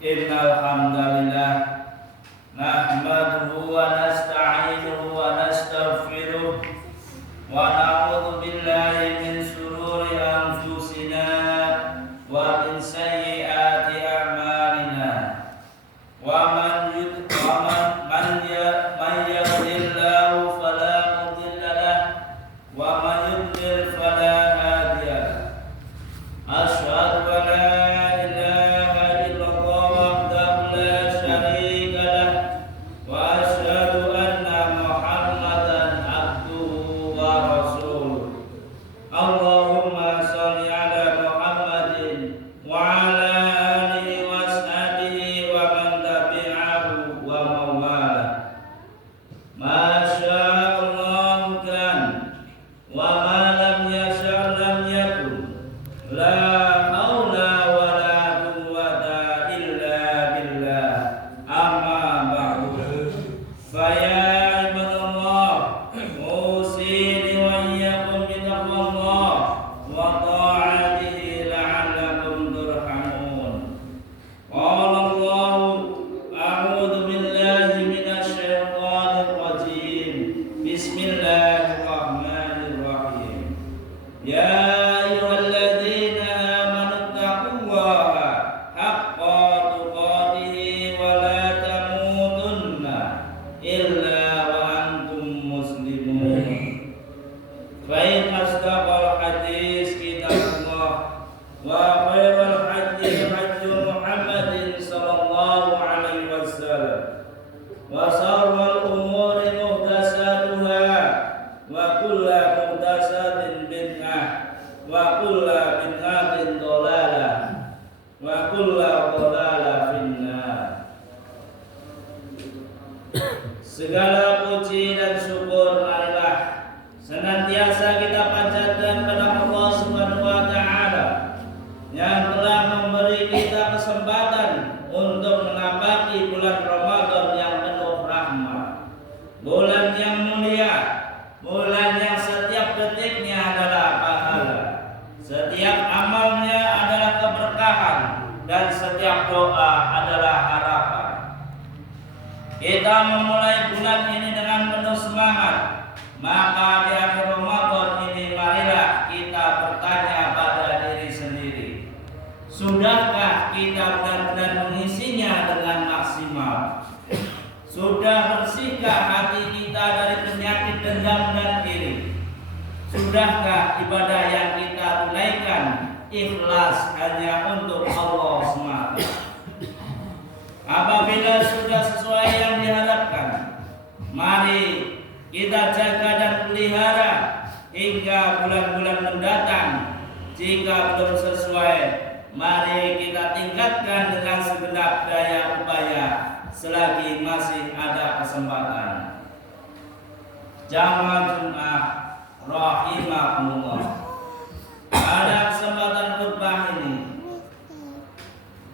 Innal hamdalillah nahmaduhu wa nasta'inuhu wa nastaghfiruh wa na'udzu billahi min shururi anfusina wa min sayyiati a'malina wa man yahdihillahu fala mudilla lahu wa man yudlil fala hadiya lahu. Asyhadu an la Segala puji dan syukur marilah senantiasa kita panjatkan kepada Allah Subhanahu wa taala yang telah memberi kita kesempatan untuk menapaki bulan Ramadan yang penuh rahmat. Bulan yang mulia, bulan yang setiap detiknya adalah pahala, setiap amalnya adalah keberkahan, dan setiap doa adalah harapan. Kita memulai bulan ini dengan penuh semangat, maka di akhir Ramadan ini marilah kita bertanya pada diri sendiri, sudahkah kita benar-benar mengisinya dengan maksimal? Sudah bersihkah hati kita dari penyakit dendam dan iri? Sudahkah ibadah yang kita tunaikan ikhlas hanya untuk Allah semata? Apabila sudah sesuai yang diharapkan, mari kita jaga dan pelihara hingga bulan-bulan mendatang. Jika belum sesuai, mari kita tingkatkan dengan segenap daya upaya selagi masih ada kesempatan. Jamaah Jumat rahimakumullah. Pada kesempatan khutbah ini,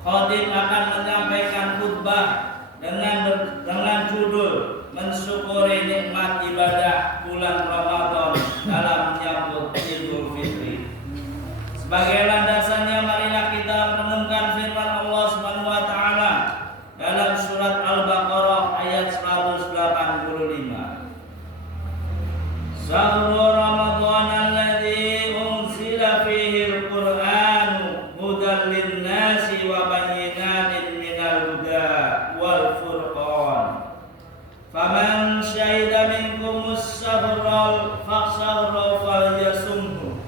khatib akan menyampaikan khutbah dengan judul mensyukuri nikmat ibadah bulan Ramadan dalam menyambut Idul Fitri. Sebagai landasannya, marilah kita merenungkan firman Allah Subhanahu wa taala dalam surat Al-Baqarah ayat 185. Syahrul Ramadan alladzi unzila fihi al-Qur'anu hudan lin-nasi wa bayyinatin minal huda wal furqan. Faman syahida minkumus syahra falyasumhu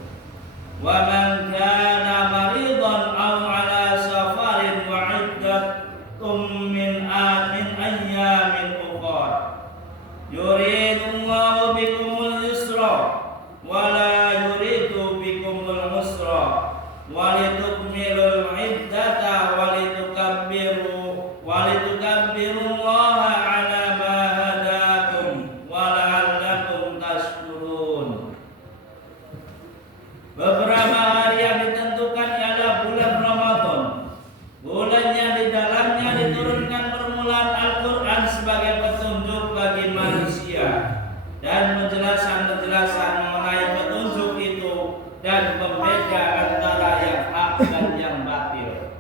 wa man kana maridan aw ala safarin wa iddatum min ayyamin ukhra. Yuridullahu bikumul yusra wa la yuridu bikumul usra wa litukmilul iddata wa litukabbirullaha ala ma hadakum wa la'allakum tashkurun. Beberapa hari yang ditentukan adalah bulan Ramadan, bulan yang di dalamnya diturunkan permulaan Al-Quran sebagai petunjuk bagi manusia dan penjelasan mengenai petunjuk itu dan pembeda antara yang hak dan yang batil.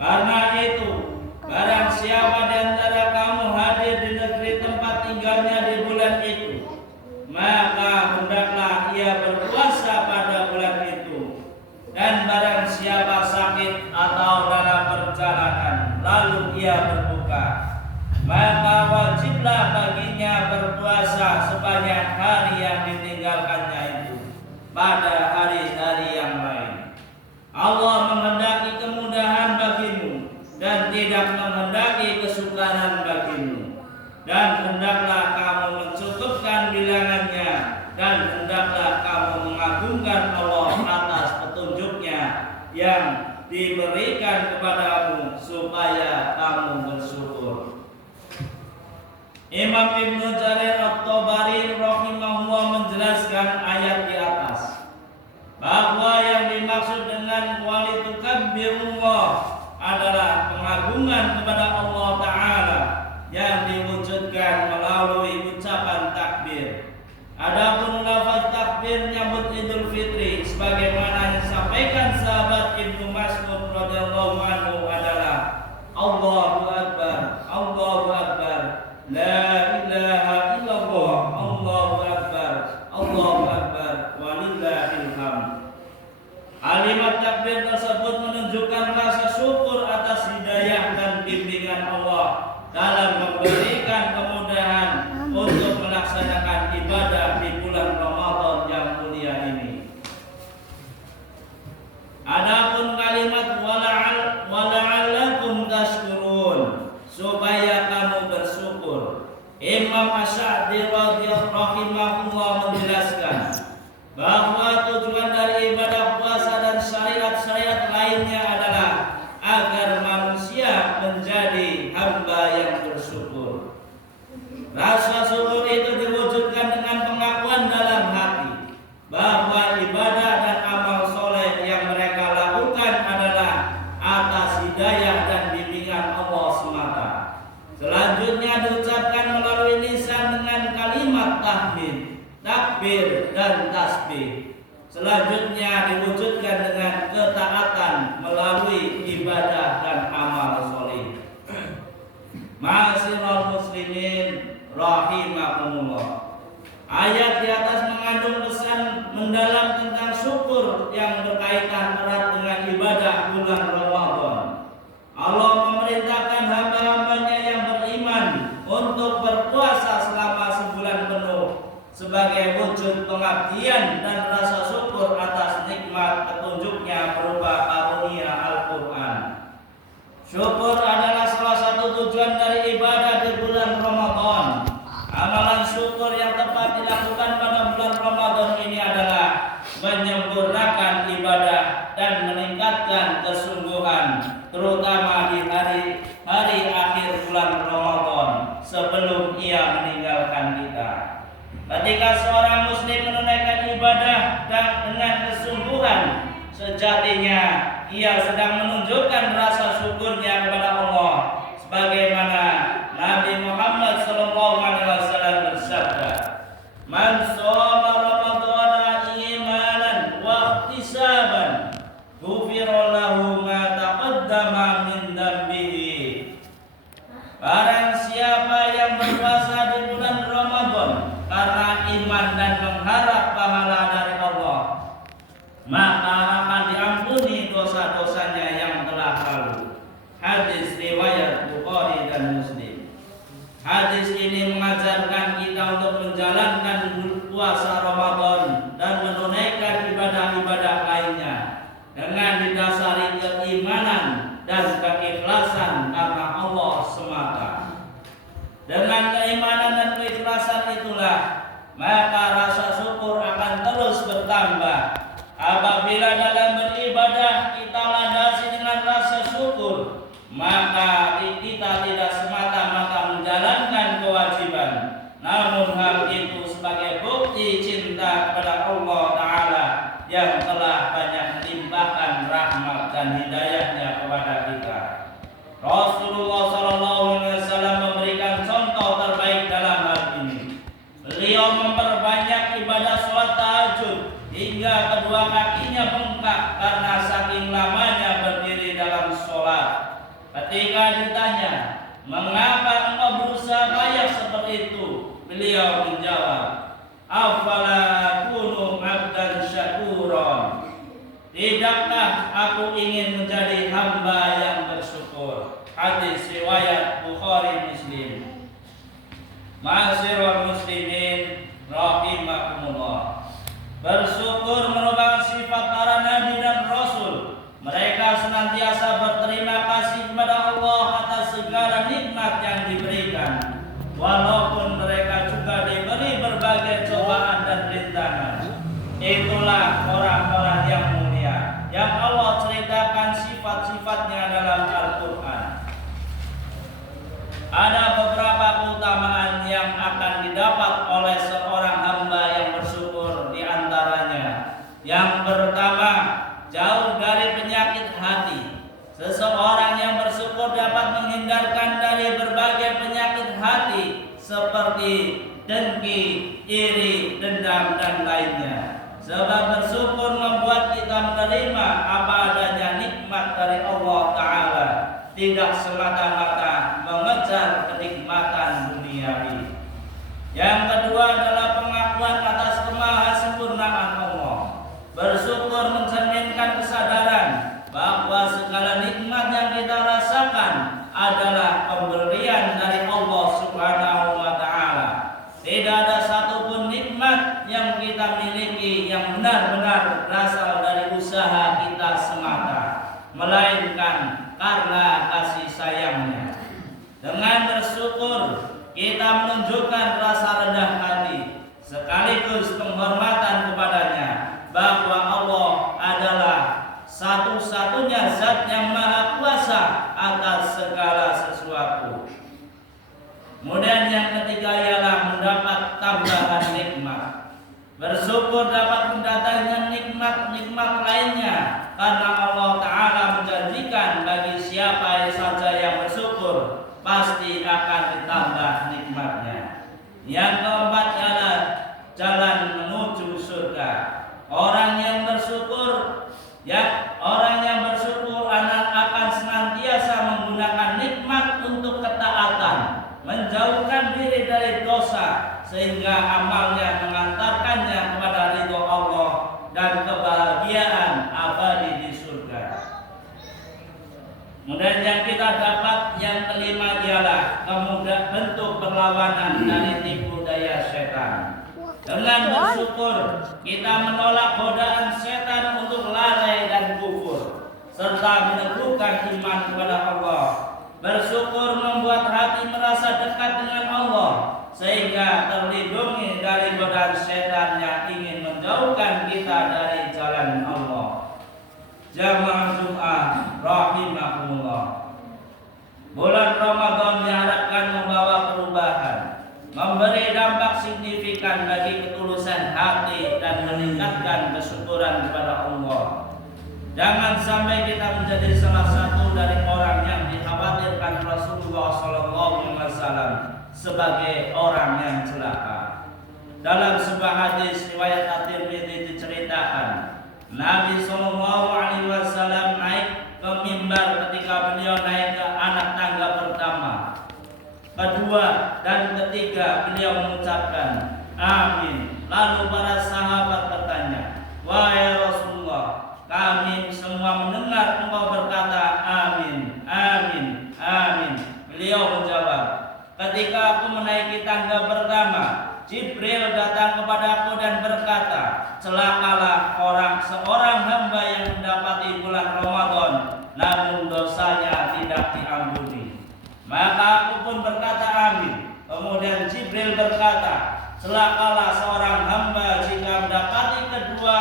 Karena itu Allah menghendaki kemudahan bagimu dan tidak menghendaki kesukaran bagimu. Dan hendaklah kamu mencukupkan bilangannya, dan hendaklah kamu mengagungkan Allah atas petunjuknya yang diberikan kepadamu supaya kamu bersyukur. Imam Ibnu Jarir At-Tabari rahimahullah menjelaskan ayat di atas bahwa yang dimaksud dengan walitukabbirullah adalah pengagungan kepada Allah Ta'ala yang diwujudkan melalui ucapan takbir. Adapun lafaz takbir nyambut Idul Fitri sebagaimana yang disampaikan sahabat Ibnu Mas'ud radhiyallahu anhu adalah Allahu Akbar, Allahu Akbar, la ilaha illallah, Allahu Akbar, Allahu Akbar, walillahil hamd. Kalimat takbir tersebut menunjukkan rasa syukur atas hidayah dan bimbingan Allah dalam memberikan kemudahan untuk melaksanakan ibadah di bulan Ramadan yang mulia ini. Adapun kalimat wala'allakum tashkurun, supaya kamu bersyukur. Imam Asy-Sya'bi rahimahullah menjelaskan bahwa tujuan dari ibadah puasa dan syariat-syariat lainnya adalah agar manusia menjadi hamba yang bersyukur. Rasa syukur itu diwujudkan dengan pengakuan dalam hati bahwa ibadah dan amal soleh yang mereka lakukan adalah atas hidayah dan bimbingan Allah semata. Selanjutnya diucapkan melalui lisan dengan kalimat tahmid, takbir dan tasbih. Selanjutnya diwujudkan dengan ketaatan melalui ibadah dan amal soleh. Ma'asyiral muslimin rahimakumullah. Ayat di atas mengandung pesan mendalam tentang syukur yang berkaitan erat dengan ibadah bulan Ramadan. Allah memerintahkan hamba-hambanya yang beriman untuk berpuasa selama sebulan penuh sebagai wujud pengabdian dan rasa syukur atas nikmat petunjuknya berupa karunia Al-Quran. Syukur adalah salah satu tujuan dari ibadah di bulan Ramadan. Amalan syukur yang tepat dilakukan pada bulan Ramadan ini adalah menyempurnakan ibadah dan meningkatkan kesungguhan, terutama di hari akhir bulan Ramadan sebelum ia meninggalkan kita. Ketika seorang muslim menunaikan ibadah dan dengan kesungguhan, sejatinya ia sedang menunjukkan rasa syukurnya kepada Allah, sebagaimana Nabi Muhammad SAW bersabda, "Man shoma Ramadhana imanan wa ihtisaban, ghufira lahu ma taqaddama min dhanbihi." Barang siapa yang berpuasa di bulan Ramadan karena iman dan mengharap pahala dari Allah, maka akan diampuni dosa-dosanya yang telah lalu. Hadis riwayat Bukhari dan Muslim. Hadis ini mengajarkan kita untuk menjalankan puasa Ramadan dan menunaikan ibadah-ibadah lainnya dengan didasari keimanan dan keikhlasan karena Allah semata. Dengan keimanan dan keikhlasan itulah maka rasa syukur akan terus bertambah. Apabila dalam beribadah kita landasi dengan rasa syukur, maka kita tidak semata-mata menjalankan kewajiban, namun hal itu sebagai bukti cinta kepada Allah Ta'ala yang telah banyak melimpahkan rahmat dan hidayahnya kepada kita. Rasulullah SAW memberikan contoh terbaik dalam hal ini. Beliau memperbanyak ibadah sholat tahajud hingga kedua kakinya bengkak karena saking lamanya berdiri dalam sholat. Ketika ditanya, "Mengapa engkau berusaha payah seperti itu?" beliau menjawab, "Afala kunu abdan syakuron." Tidakkah aku ingin menjadi hamba yang bersyukur? Hadis riwayat Bukhari Muslim. Ma'asyiral muslimin rahimakumullah. Bersyukur merupakan sifat para nabi dan rasul Seseorang yang bersyukur dapat menghindarkan dari berbagai penyakit hati seperti dengki, iri, dendam, dan lainnya. Sebab bersyukur membuat kita menerima apa adanya nikmat dari Allah Ta'ala, tidak semata-mata mengejar kenikmatan duniawi. Yang kedua adalah pengakuan atas kemahasempurnaan Allah. Bersyukur mencerminkan kesadaran bahwa segala nikmat yang kita rasakan adalah pemberian dari Allah Subhanahu wa Ta'ala. Tidak ada satupun nikmat yang kita miliki yang benar-benar berasal dari usaha kita semata, melainkan karena kasih sayangnya. Dengan bersyukur kita menunjukkan rasa rendah hati sekaligus penghormatan kepadanya, bahwa Allah adalah satu-satunya zat yang maha kuasa atas segala sesuatu. Kemudian yang ketiga ialah mendapat tambahan nikmat. Bersyukur dapat mendatangkan nikmat-nikmat lainnya, karena Allah Ta'ala menjanjikan bagi siapa saja yang bersyukur pasti akan ditambah nikmatnya. Yang keempat adalah jalan menuju surga. Orang yang bersyukur akan senantiasa menggunakan nikmat untuk ketaatan, menjauhkan diri dari dosa, sehingga amalnya mengantarkannya kepada ridho Allah dan kebahagiaan abadi di surga. Kemudian yang kita dapat yang kelima ialah bentuk perlawanan dari tipu daya setan. Dengan bersyukur kita menolak godaan setan untuk lalai dan kufur, serta meneguhkan iman kepada Allah. Bersyukur membuat hati merasa dekat dengan Allah, sehingga terlindungi dari godaan setan yang ingin menjauhkan kita dari jalan Allah. Jamaah Jum'ah rahimahumullah. Bulan Ramadan diharapkan membawa perubahan, memberi dampak signifikan bagi ketulusan hati dan meningkatkan kesyukuran kepada Allah. Jangan sampai kita menjadi salah satu dari orang yang dikhawatirkan Rasulullah SAW sebagai orang yang celaka. Dalam sebuah hadis riwayat At-Tirmidzi diceritakan, Nabi SAW naik ke mimbar ketika beliau naik ke anak tangga pertama, kedua, dan ketiga. Beliau mengucapkan amin. Lalu para sahabat bertanya, wahai Rasulullah, kami semua mendengar engkau berkata amin, amin, amin. Beliau menjawab, ketika aku menaiki tangga pertama, Jibril datang kepadaku dan berkata, celakalah seorang hamba yang mendapati bulan Ramadan, namun dosanya tidak diampuni. Maka aku pun berkata amin. Kemudian Jibril berkata, celakalah seorang hamba jika mendapati kedua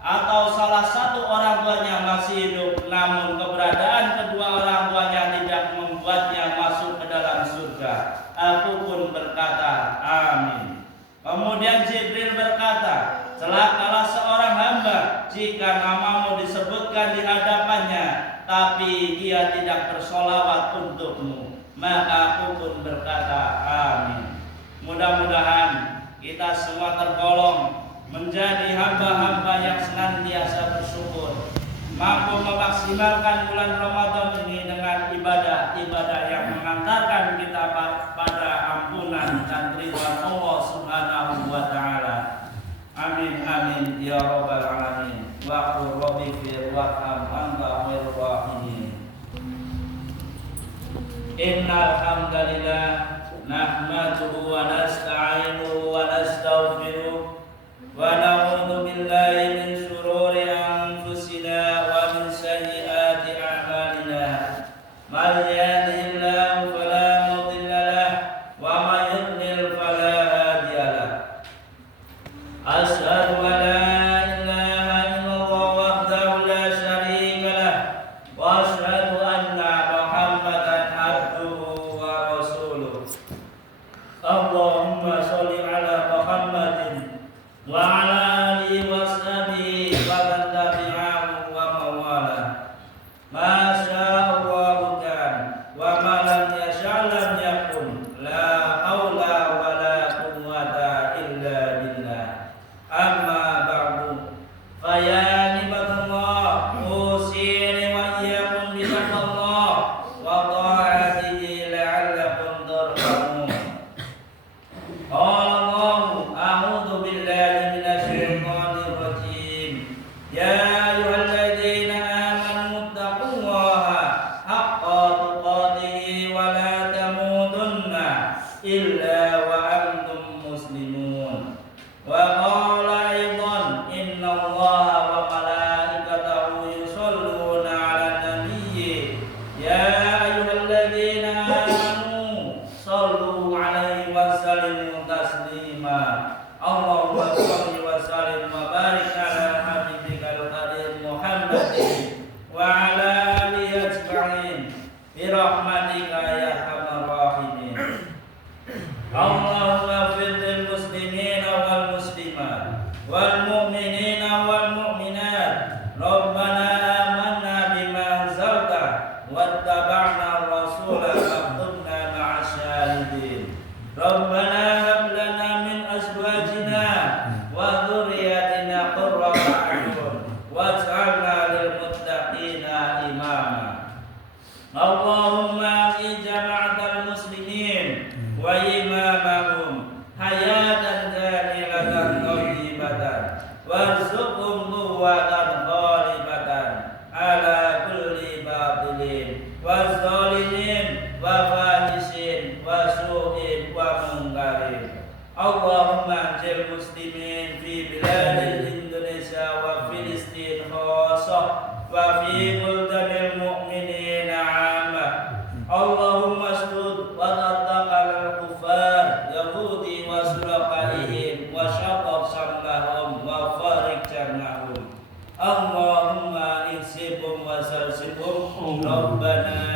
atau salah satu orang tuanya masih hidup, namun keberadaan kedua orang tuanya tidak membuatnya masuk ke dalam surga. Aku pun berkata amin. Kemudian Jibril berkata, celakalah seorang hamba jika namamu disebutkan di hadapannya, tapi dia tidak bersolawat untukmu. Maka aku pun berkata amin. Mudah-mudahan kita semua tergolong menjadi hamba-hamba yang senantiasa bersyukur, mampu memaksimalkan bulan Ramadan ini dengan ibadah-ibadah yang mengantarkan kita pada ampunan dan ridwan Allah Subhanahu wa Ta'ala. Amin amin ya rabbal alamin. Wa qur rabbi fir warham anta khairur rahimin. Innal hamdalillah nahmaduhu wa nasta'inuhu wa nastaghfiruh wa na'udzu billahi min shururi anfusina wa min sayyiati a'malina. Man yahdihillahu fala mudilla lahu wa man yudlil fala hadiya lahu. Asyhadu an la ilaha illallah wahdahu la syarika lahu wa asyhadu anna Muhammadan abduhu wa rasuluh. Allahumma وعلى آله أجمعين برحمتك يا أرحم الراحمين. اللهم اغفر للمسلمين والمسلمات والمؤمنين والمؤمنات. ربنا آمنا بما أنزلت واتبعنا الرسول فاكتبنا مع الشاهدين. ربنا هب لنا من أزواجنا وذرياتنا قرة أعين واجعلنا للمتقين إماما. اللهم أحي جماعة المسلمين وإمامهم حياة كاملة طيبة وارزقهم قوة غالبة على كل باطل والظالمين وفاحشين وسوء ومنكر. اللهم انجل المسلمين في بلاد إندونيسيا وفلسطين خاصة وفي بلدان المؤمنين عامة. اللهم اسدد وتطلق على الكفار يهود وشركائهم وشقق شملهم وفارق جمعهم. اللهم انصرهم وسلسلهم. ربنا